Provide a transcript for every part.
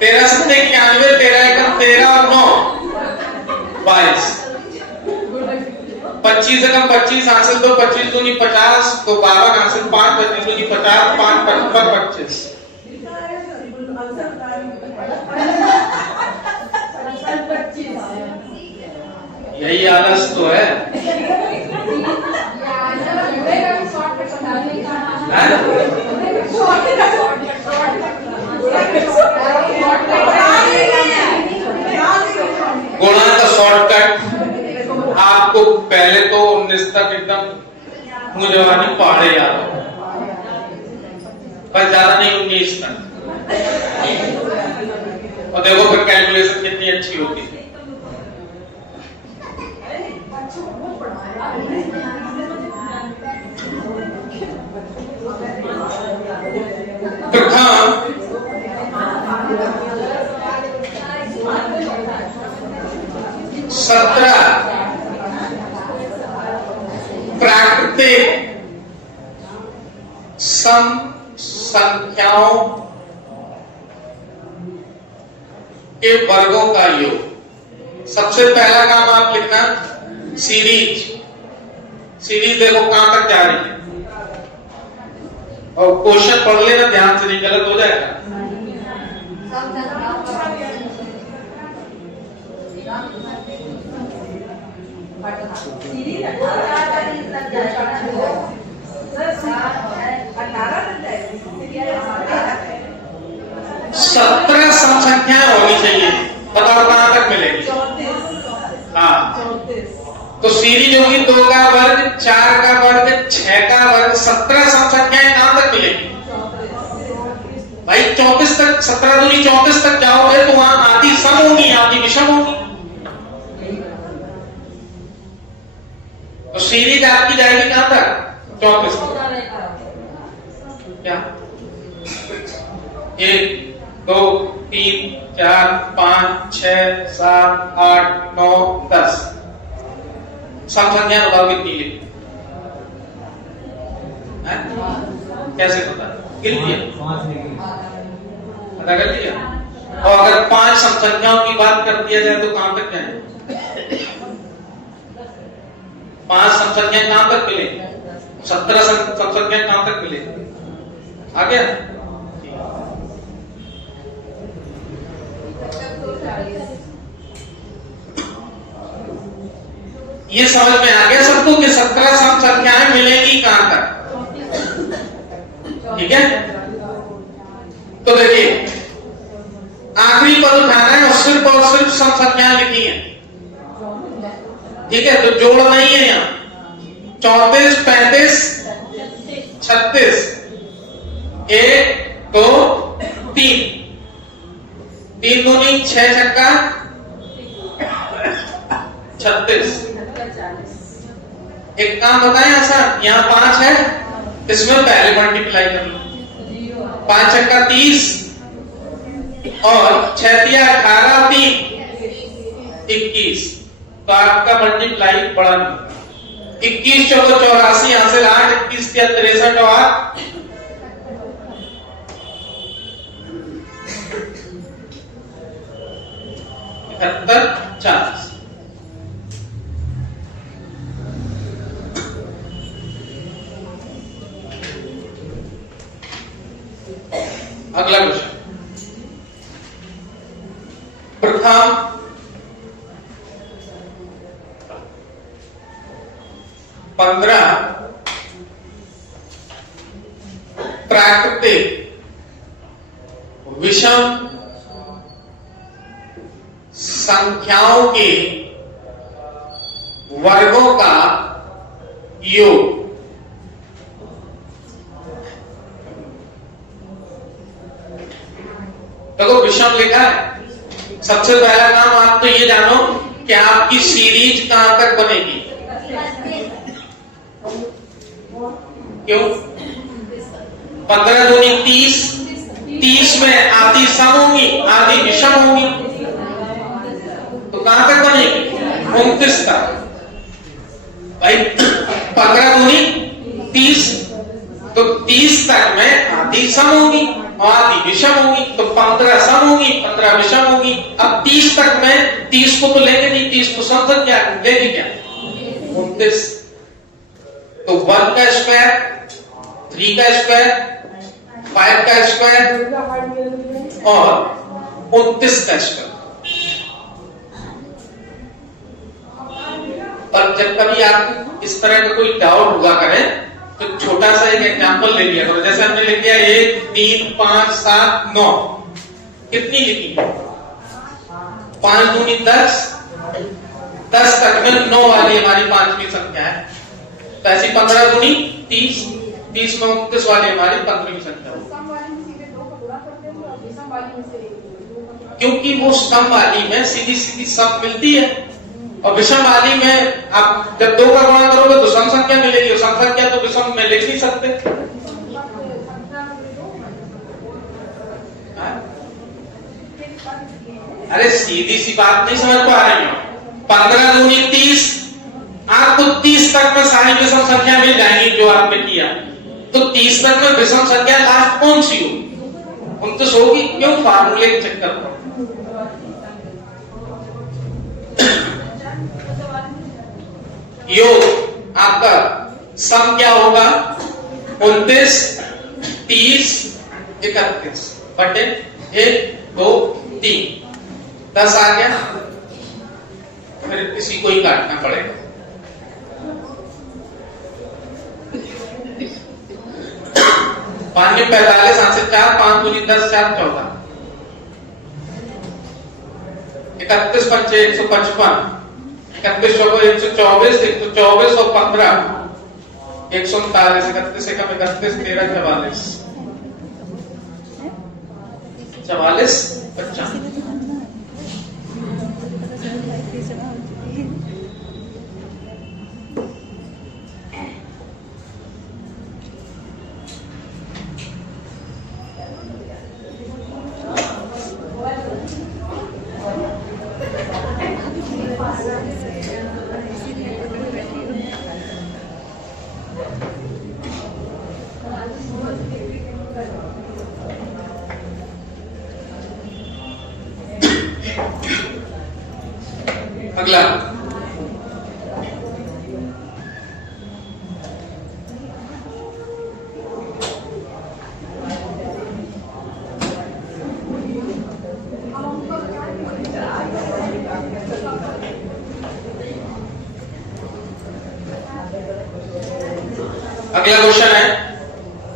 13 सत्ते 91, 13 एकम 13 और 9 22, 25 एकम 25 हासिल तो 25 दूनी 50 तो 52 हासिल 5 25 दूनी 50 5 55 25। यही आलस तो है। गुणा का शॉर्टकट आपको पहले तो 19 तक एकदम मुंह जवानी पहाड़े याद हो, पर ज्यादा नहीं 19 तक। और देखो फिर कैलकुलेशन कितनी अच्छी होगी। प्रथम सत्रह प्राकृतिक सम संख्याओं के वर्गों का योग। सबसे पहला काम आप लिखना सीरीज। सीरीज देखो कहां तक जा रही है, और क्वेश्चन पढ़ लेना ध्यान से, नहीं गलत हो जाएगा। सत्रह सम संख्याएं होनी चाहिए। बताओ कहां तक मिलेगी? हाँ, तो सीरीज होगी 2 का वर्ग, 4 का वर्ग, 6 का वर्ग, 17 सम संख्याएं कहां तक मिलेगी भाई? 34 तक, 17 दूनी 34 तक जाओगे तो वहां आधी सम होगी, आधी विषम होगी। तो सीरीज आपकी जाएगी कहां तक? 34 तक। क्या 1 2 3 4 5 6 7 8 9 10 सम संख्या बताओ कितनी लिखी? कैसे पता? गिन लिया? पता कर लिया? और अगर 5 सम संख्याओं की बात कर दिया जाए तो कहां तक जाए? 5 सम संख्या कहां तक मिले? 17 सम संख्या कहां तक मिले? आ गया? ये समझ में आ गया सबको कि 17 सम संख्याएं मिलेगी कहां तक? ठीक है, तो देखिए आखिरी पद उठाना है और सिर्फ सम संख्याएं लिखी है। ठीक है, तो जोड़ नहीं है यहां। 34 35 36 1 2 3 3 दूनी 6 छक्का 36। एक काम बताएं ऐसा, यहाँ 5 है, इसमें पहले मल्टीप्लाई कर लो। 5 छक्का 30 और 6 तिया 18 3 21। तो आपका मल्टीप्लाई बड़ा नहीं। 21 चौको 84 यहां से 8 21 तिया 63 और 71 40। अगला क्वेश्चन, प्रथम प्राकृतिक विषम संख्याओं के वर्गों का योग। देखो विषम लिखा है। सबसे पहला काम आप तो ये जानो कि आपकी सीरीज कहां तक बनेगी। क्यों? 15 दूनी 30, 30 में आधी सम होगी, आधी विषम होगी, तो कहां तक बनेगी? 29 तक। भाई 15 दूनी 30, तो 30 तक में आधी सम होगी और आधी विषम होगी, तो 15 सम होगी होगी, 15 विषम होगी। अब 30 तक में 30 को तो लेंगे नहीं, 30 को सम संख्या लेंगे क्या? 29। तो 1 का स्क्वायर, 3 का स्क्वायर, 5 का स्क्वायर और 29 का स्क्वायर। और जब कभी आप इस तरह का कोई डाउट हुआ करें तो छोटा सा एक एग्जांपल ले लिया करो। जैसे हमने लिख दिया 1, 3, 5, 7, 9, कितनी लिखी? 5 दूनी 10, 10 तक में 9 वाली हमारी पांचवी संख्या है। तो ऐसी 15 दूनी 30, 30 में 29 वाली हमारी 15वीं संख्या है। क्योंकि वो सम वाली में सीधी सीधी सब मिलती है और विषम वाली में आप जब 2 का गुणा करोगे तो सम संख्या मिलेगी और सम संख्या तो विषम में लिख नहीं सकते। अरे सीधी सी बात नहीं समझ पा रहे हो? 15 दूनी 30, आपको 30 तक में सारी विषम संख्या मिल जाएंगी जो आपने किया। तो 30 तक में विषम संख्या लास्ट कौन सी होगी? 29 होगी। क्यों? फार्मूले के चक्कर पर। योग आपका सम क्या होगा? 29, 30, 31 बटे 1, 2, 3, 10 आ गया। फिर किसी को ही काटना पड़ेगा। 5 में 45, 8 से 4, 5 दूनी 10, 4 14, 31 पंचे 155, 31 चौको 124, 124 और 15 139, 31 एकम 31, 13 44, 44 55। अगला क्वेश्चन है।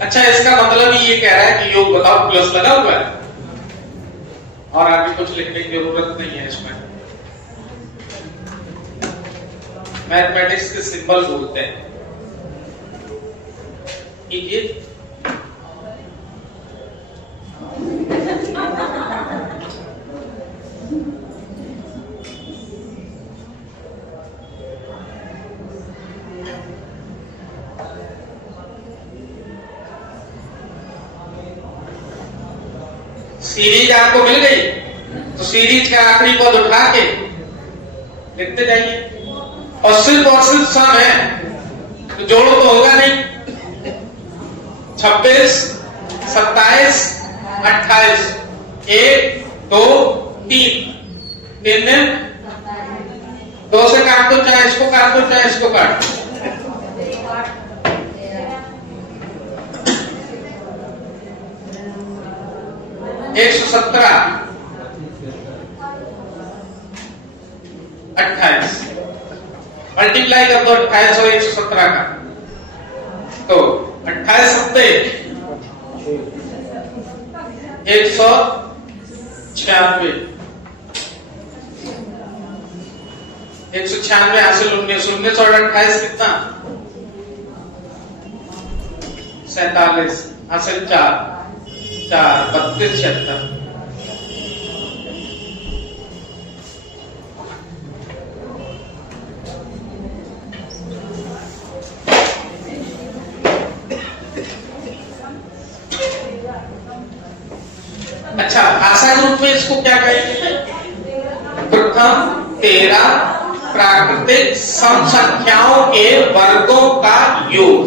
अच्छा, इसका मतलब ये कह रहा है कि योग बताओ, प्लस लगा हुआ है और आगे कुछ लिखने की जरूरत नहीं है। इसमें मैथमेटिक्स के सिंबल बोलते हैं। कीजिए। सीरीज आपको मिल गई तो सीरीज का आखिरी पद उठा के लिखते जाइए। और सिर्फ सम है तो जोड़ो तो होगा नहीं। 26, 27, 28, 1, 2, 3, 3 में 2 से काट दो, चाहे इसको काट दो चाहे इसको काट दो। 117, 28 मल्टीप्लाई कर दो 28 और 117 का, तो 28 सत्ते 196, 196 हासिल 19, 19 और 28 कितना? 47 हासिल 4, 32, 76। अच्छा, भाषा के रूप में इसको क्या कहेंगे? प्रथम 13 प्राकृतिक सम संख्याओं के वर्गों का योग।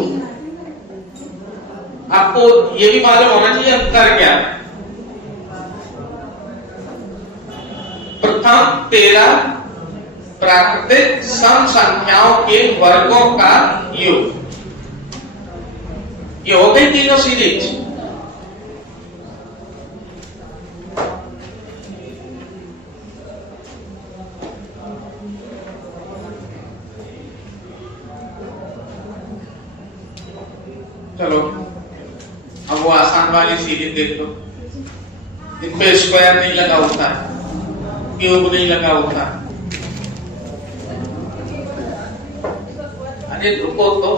आपको ये भी मालूम होना चाहिए अंतर क्या है। प्रथम 13 प्राकृतिक सम संख्याओं के वर्गों का योग। ये हो गई तीनों सीरीज। चलो अब वो आसान वाली सीरीज देख लो। इन पे स्क्वायर नहीं लगा होता है, क्यूब नहीं लगा होता है। अरे रुको तो,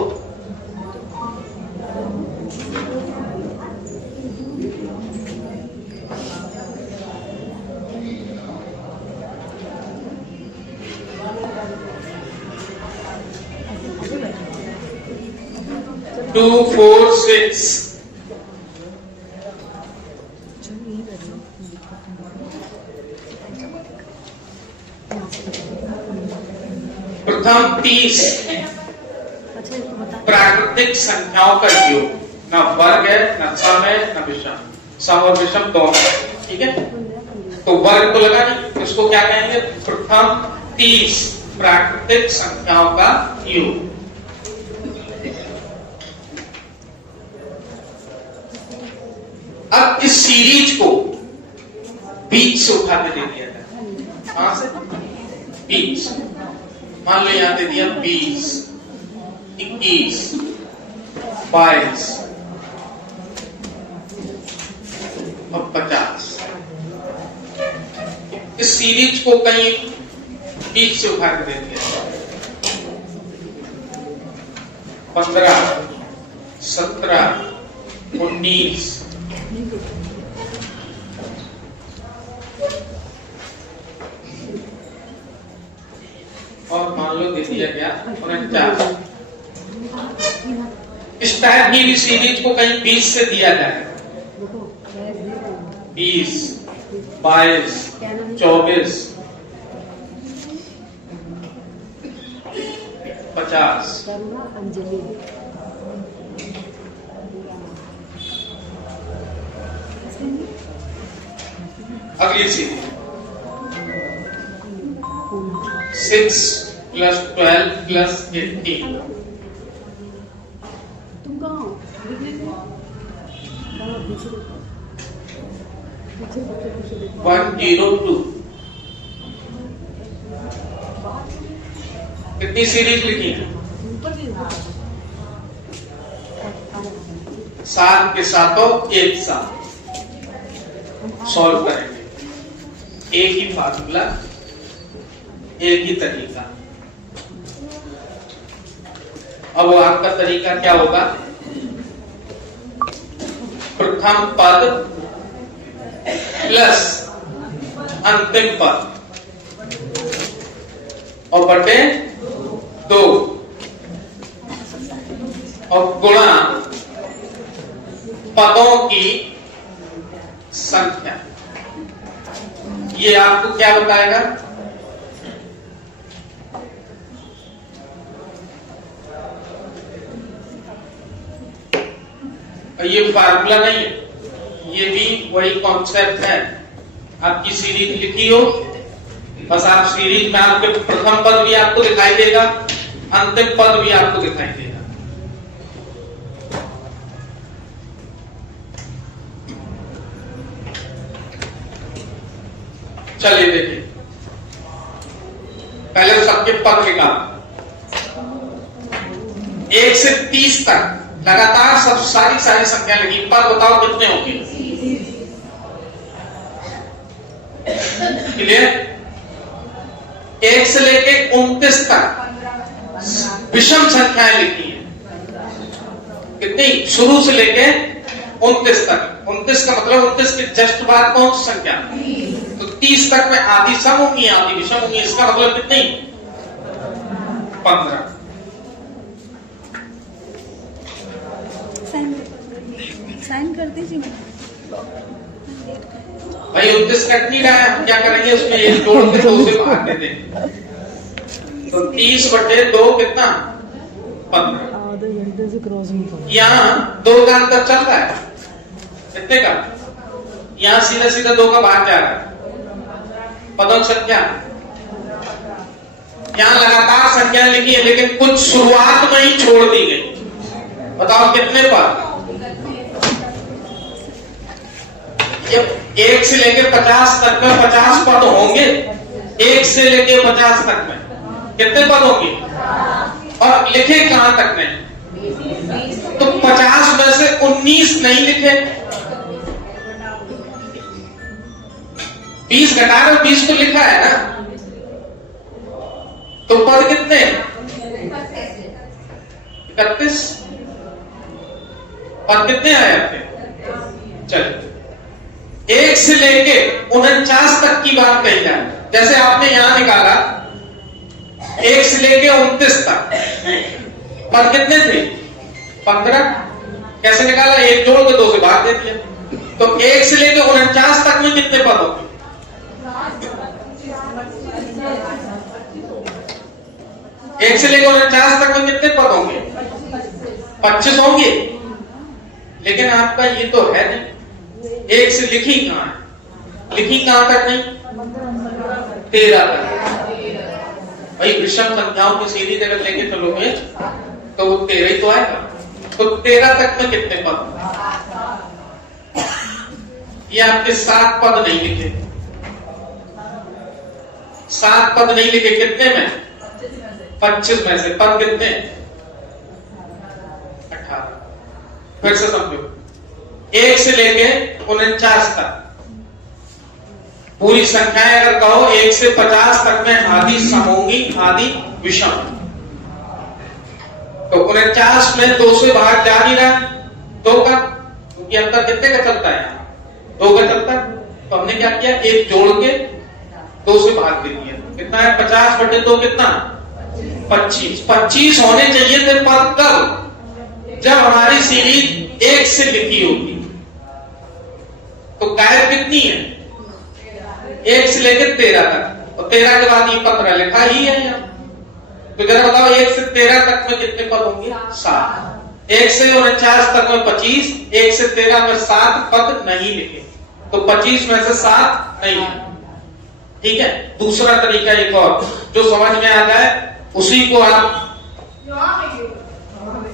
टू फोर सिक्स प्रथम 30 प्राकृतिक संख्याओं का योग। ना वर्ग है, ना सम है, ना विषम। सम और विषम दोनों, ठीक है। तो वर्ग तो लगा नहीं, इसको क्या कहेंगे? प्रथम 30 प्राकृतिक संख्याओं का योग। अब इस सीरीज को बीच से उठा के दे दिया था। कहां से? बीच। मान लो यहां दे दिया 20, 21, 22 और 50। इस सीरीज को कहीं बीच से उठा के दे दिया। 15, 17, 19 और मान लो दे दिया गया 49। इस टाइप की भी सीरीज को कहीं 20 से दिया जाए। 20, 22, 24, 50। अगली सीरीज 6 + 12 + 18। 102। कितनी सीरीज लिखी है? 7 के साथों एक साथ सॉल्व करेंगे। एक ही फार्मूला, एक ही तरीका। अब आपका तरीका क्या होगा? प्रथम पद प्लस अंतिम पद और बटे 2 और गुणा पदों की संख्या। ये आपको क्या बताएगा? ये फार्मूला नहीं है, ये भी वही कॉन्सेप्ट है। आपकी सीरीज लिखी हो, बस आप सीरीज में आपके प्रथम पद भी आपको दिखाई देगा, अंतिम पद भी आपको दिखाई देगा। चलिए देखिए, पहले सबके पद निकाल। 1 से 30 तक लगातार सब सारी संख्या लगी। पद बताओ कितने होंगे? क्लियर? 1 से लेके 29 तक विषम संख्याएं लिखी हैं। कितनी? शुरू से लेके 29 तक। 29 का मतलब 29 के जस्ट बाद कौन सी संख्या? तो 30 तक में आधी सम होंगी, आधी विषम होंगी। इसका मतलब कितनी? 15। साइन कर दीजिए भाई। 29 कट नहीं रहा है, हम क्या करेंगे? उसमें एक जोड़ के 2 से भाग दे देंगे। तो 30/2 कितना? 15। आधे घंटे से क्रॉस नहीं कर। यहाँ 2 का अंतर चल रहा है। कितने का? यहाँ सीधा सीधा 2 का भाग जा रहा है। पदों की संख्या यहाँ लगातार संख्या लिखी है, लेकिन कुछ शुरुआत में ही छोड़ दी गई। बताओ कितने पद? ये 1 से लेके 50 तक में 50 पद होंगे। 1 से लेके 50 तक में कितने पद होंगे? और लिखे कहां तक में? तो 50 में से 19 नहीं लिखे। 20 घटा रहे, 20 तो लिखा है ना। तो पद कितने? 31 पद कितने आए आपके? चलिए 1 से लेके 49 तक की बात कही जाए। जैसे आपने यहां निकाला 1 से लेके 29 तक पद कितने थे? 15। कैसे निकाला? 1 जोड़ के 2 से भाग दे दिया। तो 1 से लेके 49 तक में कितने पद होंगे? 1 से लेकर 49 तक में कितने पद होंगे? 25 होंगे। लेकिन आपका ये तो है नहीं। 1 से लिखी कहां है? लिखी कहां तक नहीं? 13 तक। भाई विषम संख्याओं की सीरीज अगर लेके चलोगे तो वो 13 ही तो आएगा। तो 13 तक में कितने पद? ये आपके 7 पद नहीं लिखे। 7 पद नहीं लिखे। कितने में? 25 में से पद कितने? 18। फिर से समझो, 1 से लेके 49 तक पूरी संख्याएं अगर कहो 1 से 50 तक में आधी सम होंगी, आधी विषम। तो 49 में 2 से बाहर जा नहीं रहा, 2 का, क्योंकि अंतर कितने का चलता है? 2 का चलता है। तो हमने क्या किया? 1 जोड़ के 2 से भाग दे दिया। कितना है? 50/2 कितना? 25। 25 होने चाहिए थे पद कब? जब हमारी सीरीज 1 से लिखी होगी। तो गायब कितनी है? 1 से लेकर 13 तक। और 13 के बाद ये 15 लिखा ही है यहाँ। तो जरा बताओ 1 से 13 तक में कितने पद होंगे? 7। 1 से 49 तक में 25, 1 से 13 में 7 पद नहीं लिखे। तो 25 में से 7 नहीं। ठीक है। दूसरा तरीका एक और जो समझ में आ जाए उसी को आप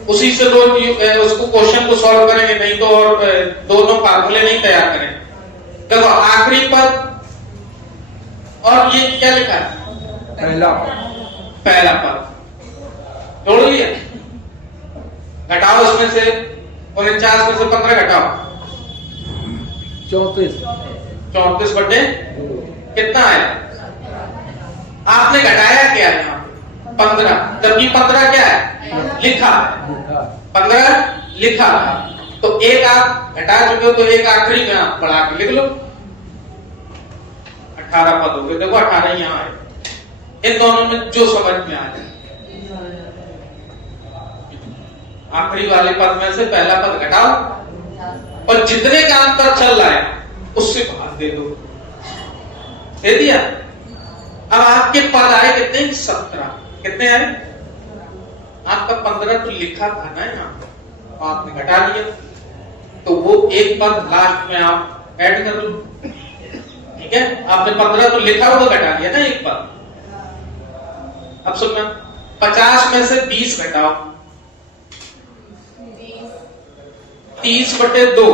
उसी से उसको क्वेश्चन को सॉल्व करेंगे, नहीं तो और दोनों फार्मूले नहीं तैयार करेंगे। देखो आखिरी पद और ये क्या लिखा है? पहला पद जोड़ लिया। घटाओ इसमें से 49 में से 15 घटाओ। 34/2 कितना है? आपने घटाया क्या है यहाँ? 15। जबकि 15 क्या है? लिखा। 15 लिखा। तो एक आप घटा चुके हो, तो एक आखिरी में आप बढ़ा के लिख लो। 18 पद हो गए। देखो 18 यहाँ है। इन दोनों में जो समझ में आ जाए, आखिरी वाले पद में से पहला पद घटाओ और जितने का अंतर चल रहा है उससे भाग दे दो। दे दिया। अब आपके पद आए कितने? 17। कितने आए? आपका 15 तो लिखा था ना यहाँ, आपने घटा लिया। तो वो एक पद लास्ट में आप ऐड कर दो। ठीक है। आपने 15 तो लिखा हुआ घटा लिया ना एक पद। अब सुनना, 50 में से 20 घटाओ। 30/2।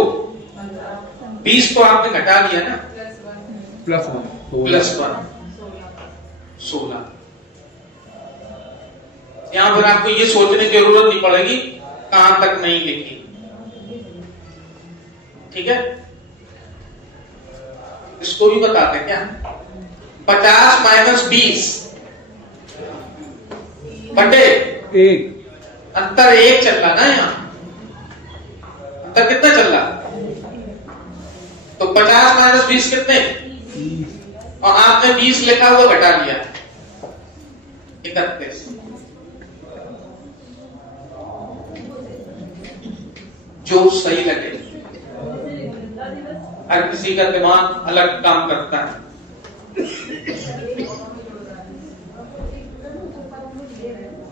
20 तो आपने घटा लिया ना, +1 16। यहां पर आपको ये सोचने की जरूरत नहीं पड़ेगी कहां तक नहीं लिखी। ठीक है। इसको भी बताते क्या? 50 - 20 बटे 1। अंतर 1 चल रहा ना यहाँ। अंतर कितना चल रहा? तो 50 - 20 कितने? और आपने 20 लिखा हुआ घटा लिया 31। जो सही लगे। हर किसी का दिमाग अलग काम करता है।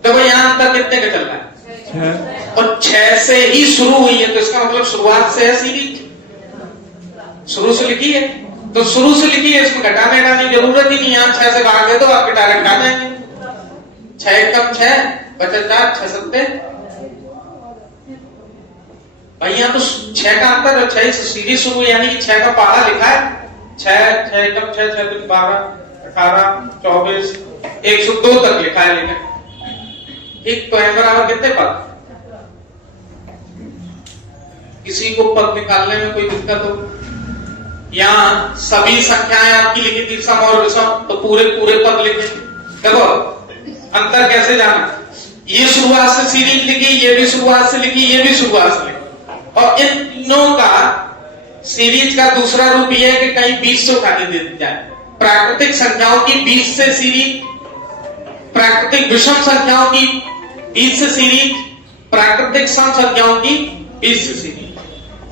तो भाई यहां अंतर कितने का चल रहा है? 6। और 6 से ही शुरू हुई है, तो इसका मतलब शुरुआत से है सीरीज, शुरू से लिखी है। तो शुरू से लिखिए, इसमें घटाने का जरूरत ही नहीं। आप 6 से भाग दे दो, आपके डायरेक्ट आ जाएंगे। 6 कम 6 बचा 4, 6 सत्ते भाई। यहाँ तो 6 का अंतर है, 6 से सीधी शुरू, यानी कि 6 का पहाड़ा लिखा है। 6 कम 6 6 12 18 24 102 तक लिखा है, लेकिन एक तो m बराबर कितने पद? किसी को पद निकालने में कोई दिक्कत हो? यहाँ सभी संख्याएं आपकी लिखी थी, सम और विषम, तो पूरे पद लिखे। देखो अंतर कैसे जाना, ये शुरुआत से सीरीज लिखी, ये भी शुरुआत से लिखी, ये भी शुरुआत से लिखी, और इन तीनों का सीरीज का दूसरा रूप यह है कि कहीं 20 से उठाने दे दी जाए। प्राकृतिक संख्याओं की 20 से सीरीज, प्राकृतिक विषम संख्याओं की 20 से सीरीज, प्राकृतिक सम संख्याओं की 20 से सीरीज,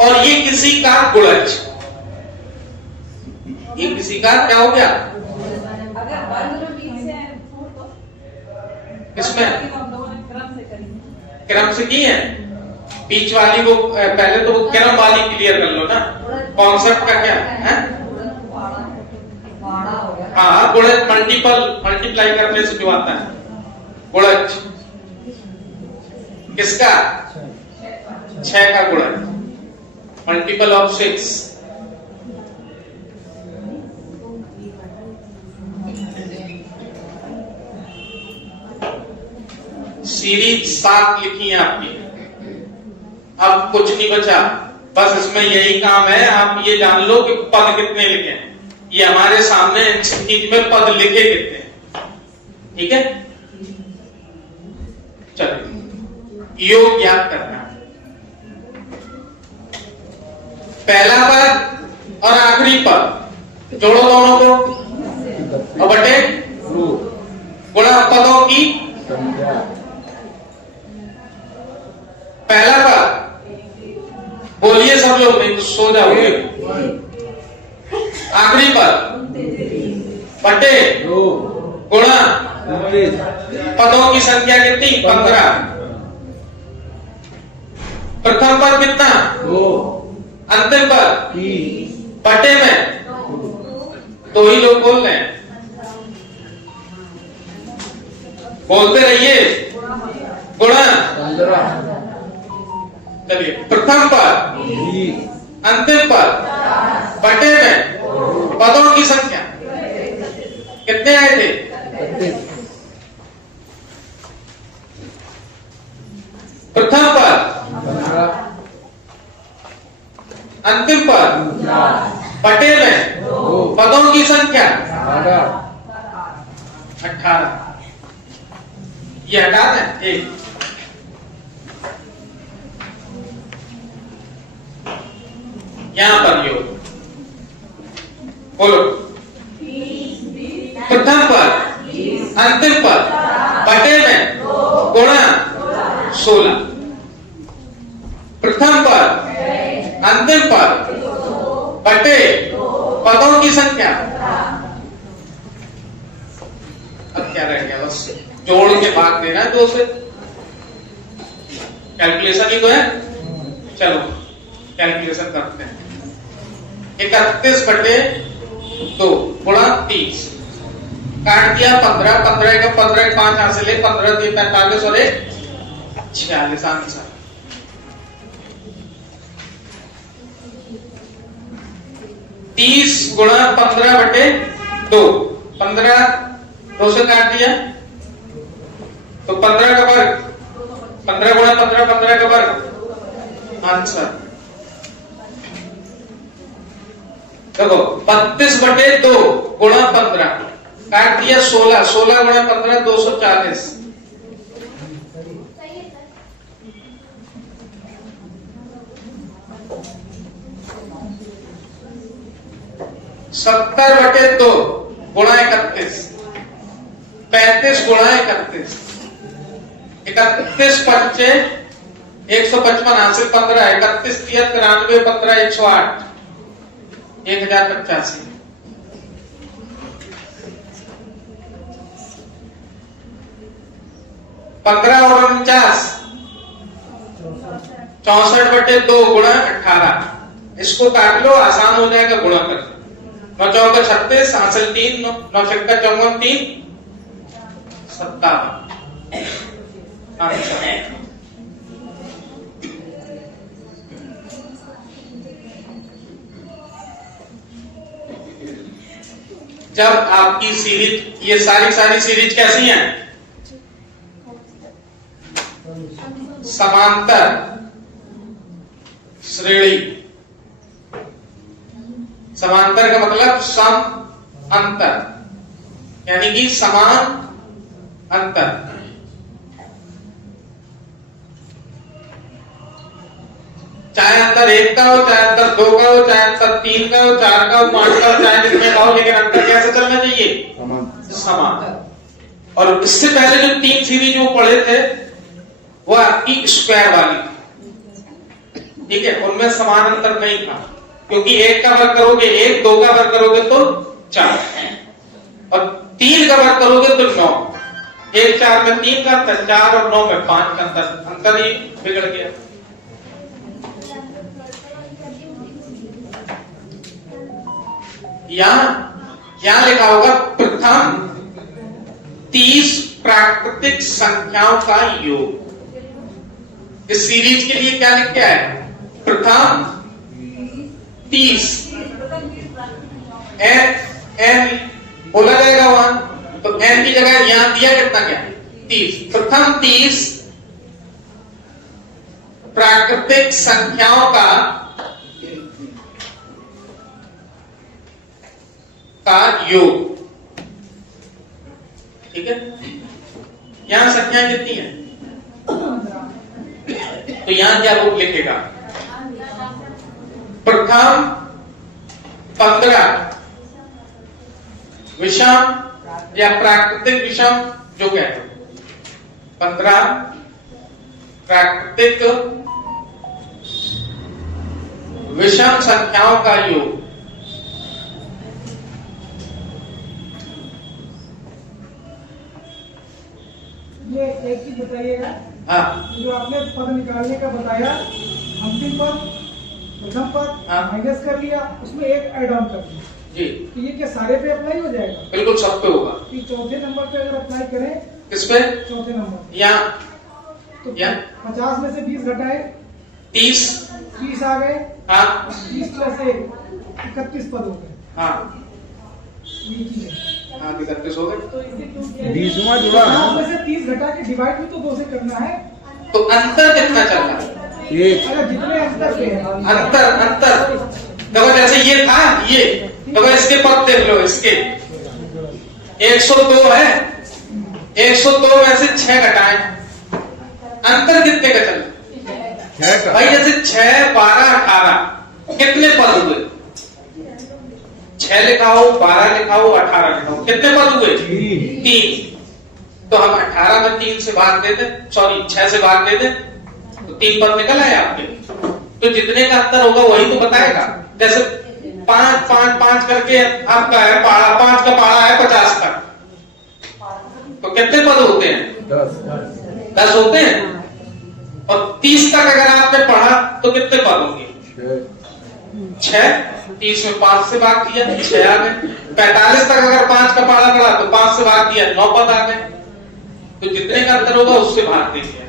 और ये किसी का गुणज, ये किसी का क्या हो गया? इसमें क्रम से की है, बीच वाली वो पहले तो वो क्रम वाली क्लियर कर लो ना, कॉन्सेप्ट का क्या है? हाँ, गुणज मल्टीप्लाई करने से जो आता है गुणज, किसका? 6 का गुणज, मल्टीपल ऑफ 6। सीरीज 7 लिखी है आपकी। अब कुछ नहीं बचा, बस इसमें यही काम है, आप ये जान लो कि पद कितने लिखे हैं। ये हमारे सामने चीज में पद लिखे कितने हैं, ठीक है? चलो योग याद करना, पहला पद और आखिरी पद जोड़ो दोनों को, और बटे गुणा पदों की पहला पद बोलिए सब लोग, नहीं तो सो जाओगे। आखिरी पद बटे गुणा पदों की संख्या कितनी? 15। प्रथम पद कितना? 2। अंतिम पद बटे में 2 ही लोग बोल रहे हैं, बोलते रहिए। गुणा, चलिए प्रथम पद अंतिम पद बटे में पदों की संख्या कितने आए थे? प्रथम पद अंतिम पद बटे में पदों की संख्या 18। ये हटा दें एक, यहां पर योग बोलो, प्रथम पद अंतिम पद बटे में गुणा 16। प्रथम पद अंतिम पद बटे पदों की संख्या। अब क्या रह गया? बस जोड़ के भाग देना है 2 से, कैलकुलेशन ही तो है। चलो कैलकुलेशन करते हैं। 31 बटे 2 गुणा 30, काट दिया 15, 15 का 15 5 यहां से ले, 15 3 45 और 1 46 आंसर। तीस गुणा 15 बटे 2, 15 2 से काट दिया तो 15 का वर्ग, 15 गुणा 15 15 का वर्ग आंसर। देखो 32 बटे 2 गुणा 15 काट दिया 16, 16 गुणा 15 240। सत्तर बटे 2 गुणा 31, 35 गुणा 31, 31 पंचे 155 हासिल 15, 31 30 93 15 108 1085। पंद्रह और 49 64 बटे 2 गुणा 18। इसको काट लो, आसान हो जाएगा गुणा कर। 9 चौका 36, हासिल 3, 9 छक्का 54, 3 57। अच्छा, जब आपकी सीरीज, ये सारी सीरीज कैसी हैं? समांतर श्रेणी। समांतर का मतलब सम अंतर, यानी कि समान अंतर। चाहे अंतर 1 का हो, चाहे अंतर 2 का हो, चाहे अंतर 3 का हो, 4 का हो, 5 का हो, चाहे जितने का हो, लेकिन अंतर कैसे चलना चाहिए? समान। और इससे पहले जो 3 सीरीज वो पढ़े थे वो आपकी स्क्वायर वाली, ठीक है, उनमें समान अंतर नहीं था, क्योंकि 1 का वर्ग करोगे 1, 2 का वर्ग करोगे तो 4, और 3 का वर्ग करोगे तो 9। 1 4 में 3 का अंतर, 4 और 9 में 5 का अंतर ही बिगड़ गया। यहां लिखा होगा प्रथम 30 प्राकृतिक संख्याओं का योग। इस सीरीज के लिए क्या लिख के आए? प्रथम 30। एन बोला जाएगा वहां, तो एन की जगह यहां दिया कितना क्या? 30। प्रथम 30 प्राकृतिक संख्याओं का योग, ठीक है। यहां संख्या कितनी है? तो यहां क्या रूप लिखेगा? प्रथम 15 विषम या प्राकृतिक विषम, जो कहते हैं 15 प्राकृतिक विषम संख्याओं का योग। ये एक चीज बताइएगा, हाँ, जो आपने पद निकालने का बताया, अंतिम पद प्रथम पद हाँ, माइनस कर लिया, उसमें एक ऐड ऑन कर दिया जी, तो ये क्या सारे पे अप्लाई हो जाएगा? बिल्कुल सब पे होगा। कि चौथे नंबर पे अगर अप्लाई करें, किस पे? चौथे नंबर या तो या 50 में से 20 घटाए 30 आ गए, हाँ 30 प्लस 1 31 पद हो गए। हाँ ये चीज है। हाँ 31 हो गए। तो इसी 20वां जुड़ा है। 50 में से 30 घटा के डिवाइड भी तो 2 से करना है। तो अंतर कितना चल रहा है? अगर जितने अंतर पे है, अंतर देखो, जैसे ये था, ये देखो, इसके पद देख लो, इसके 102 है, 102 में से 6 घटाए, अंतर कितने का चल रहा है भाई? जैसे 6 12 18 कितने पद हुए? 6 लिखाओ, 12 लिखाओ, 18 लिखाओ, कितने पद हुए? 3। तो हम 18 में 3 से भाग दे दें, सॉरी 6 से भाग दे दें, तो 3 पद निकल आए आपके। तो जितने का अंतर होगा वही तो बताएगा। जैसे 5 5 5 करके आपका है पाड़ा, 5 का पाड़ा है 50 का, तो कितने पद होते हैं? 10 होते हैं। और 30 तक अगर आपने पढ़ा तो कितने पद होंगे? 6। 30 में 5 से भाग किया 6 आ गए। 45 तक अगर 5 का पाड़ा पड़ा तो 5 से भाग किया 9 पद आ गए। तो जितने का अंतर होगा उससे भाग देंगे।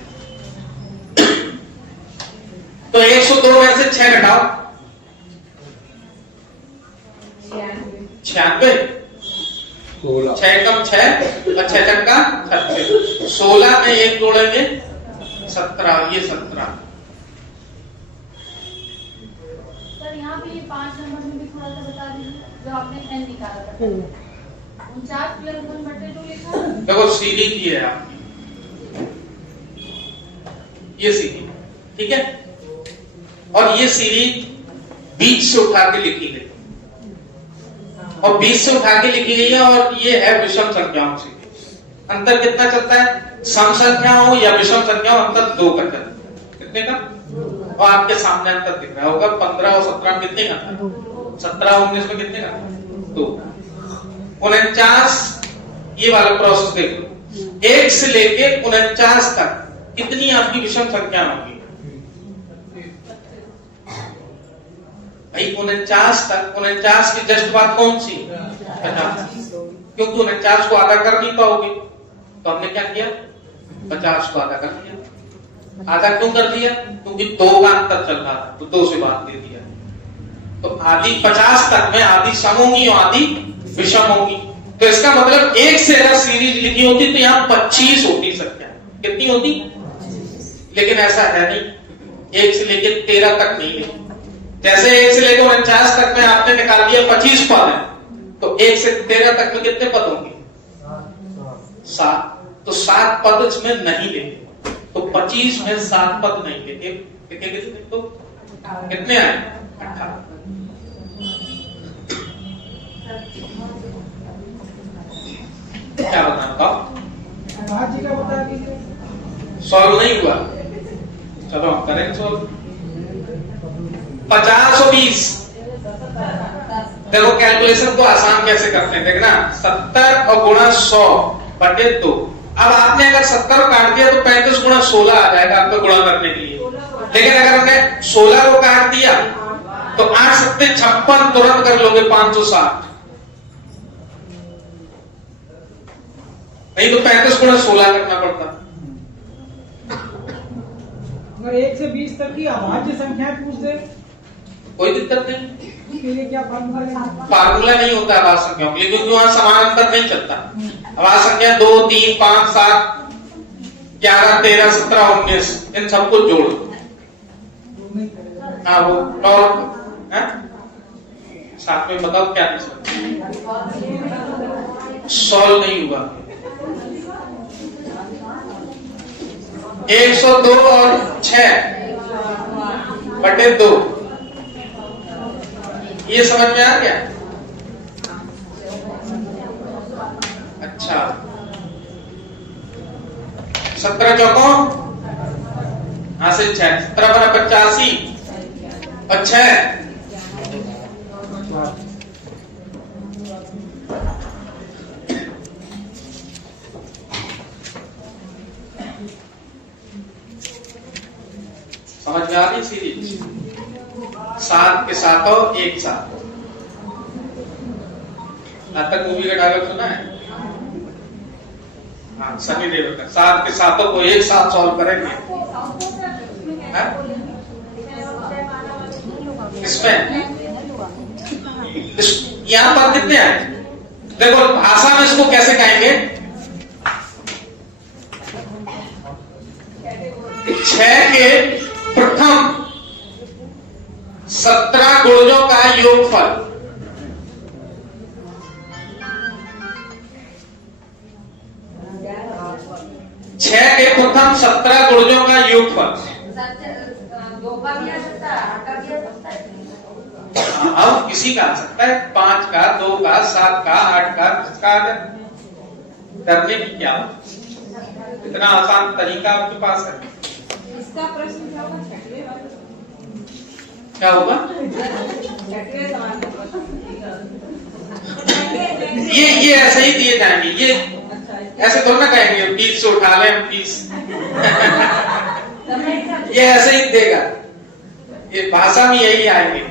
तो 102 में से 6 घटाओ, 96। 6 कम 6 और 6 चक्का 36। 16 में 1 जोड़ेंगे 17, ये 17। सर यहाँ पे ये 5 नंबर में भी थोड़ा सा बता दीजिए, जो आपने एन निकाला था 49 प्लस 1/2 लिखा। देखो सीरीज ये है आपकी, ये सीरीज, ठीक है। और ये सीरीज बीच से उठा के लिखी गई, और बीच से उठा के लिखी गई है, और ये है विषम संख्याओं से। अंतर कितना चलता है? सम संख्या हो या विषम संख्या हो, अंतर 2 का चलता है। कितने का? और आपके सामने अंतर दिख रहा होगा, 15 और 17 में कितने का? 17 और 19 में कितने का? 2। 49, ये वाला प्रोसेस देख लो, 1 से लेके 49 तक कितनी आपकी विषम संख्या होगी? भाई 49 तक, 49 की जस्ट बात कौन सी? 50, क्योंकि 49 को आधा कर नहीं पाओगे, तो हमने क्या किया? 50 को आधा कर दिया। आधा क्यों कर दिया? क्योंकि 2 का अंतर चल रहा था, तो 2 से बात दे दिया। तो आधी 50 तक में आधी सम होंगी और आधी विषम होगी। तो इसका मतलब 1 से अगर सीरीज लिखी होती तो यहाँ 25 होती संख्या। कितनी होती? लेकिन ऐसा है नहीं, 1 से लेके 13 तक नहीं लिखी। जैसे 1 से लेकर 49 तक में आपने निकाल दिया 25 पद है, तो 1 से 13 तक में कितने पद होंगे? 7। तो 7 पद इसमें नहीं लिखे, तो 25 में 7 पद नहीं लिखे, लिखेंगे तो कितने आए? 18। क्या बताना? आज जी का बता दीजिए। सॉल्व नहीं हुआ, चलो हम करेंगे सॉल्व। 50 और 20, देखो कैलकुलेशन को आसान कैसे करते हैं, देखना 70 और गुणा 100 बटे 2। अब आपने अगर 70 काट दिया तो 35 गुणा 16 आ जाएगा आपको गुणा करने के लिए। लेकिन अगर हमने 16 को काट दिया तो 8 सत्ते 56 तुरंत कर लोगे 560, नहीं तो 35 गुणा 16 करना पड़ता। अगर 1 से 20 तक की अभाज्य संख्या पूछ दे, कोई दिक्कत नहीं, उसके लिए क्या फार्मूला? फार्मूला नहीं होता आवाज संख्याओं के लिए, क्योंकि वहां समान अंतर नहीं चलता। आवाज संख्या 2, 3, 5, 7, 11, 13, 17, 19 इन सबको जोड़। हाँ वो साथ में बताओ क्या सॉल्व नहीं हुआ। 102 और 6 बटे 2, ये समझ में आ गया? अच्छा, 17 चौकों हाँ से 6, 17 बना 85 और 6 समझ में आ रही सीरीज? 7 के साथों एक साथ। आज तक मूवी का डायलॉग सुना है? हाँ, सनी देओल का। 7 के साथों को एक साथ सॉल्व करेंगे। इसमें यहां पर कितने आए? देखो भाषा में इसको कैसे कहेंगे? 6 के प्रथम 17 गुणजों का योगफल। छह के प्रथम 17 गुणजों का योगफल। अब किसी का आ सकता है, 5 का, 2 का, 7 का, 8 का, जिसका करने की क्या, इतना आसान तरीका आपके पास है। इसका प्रश्न क्या होगा? क्या होगा? ये ऐसे ही दिए जाएंगे, ये ऐसे थोड़ा ना कहेंगे 20 से उठा लें 20 ये ऐसे ही देगा, ये भाषा में यही आएंगे।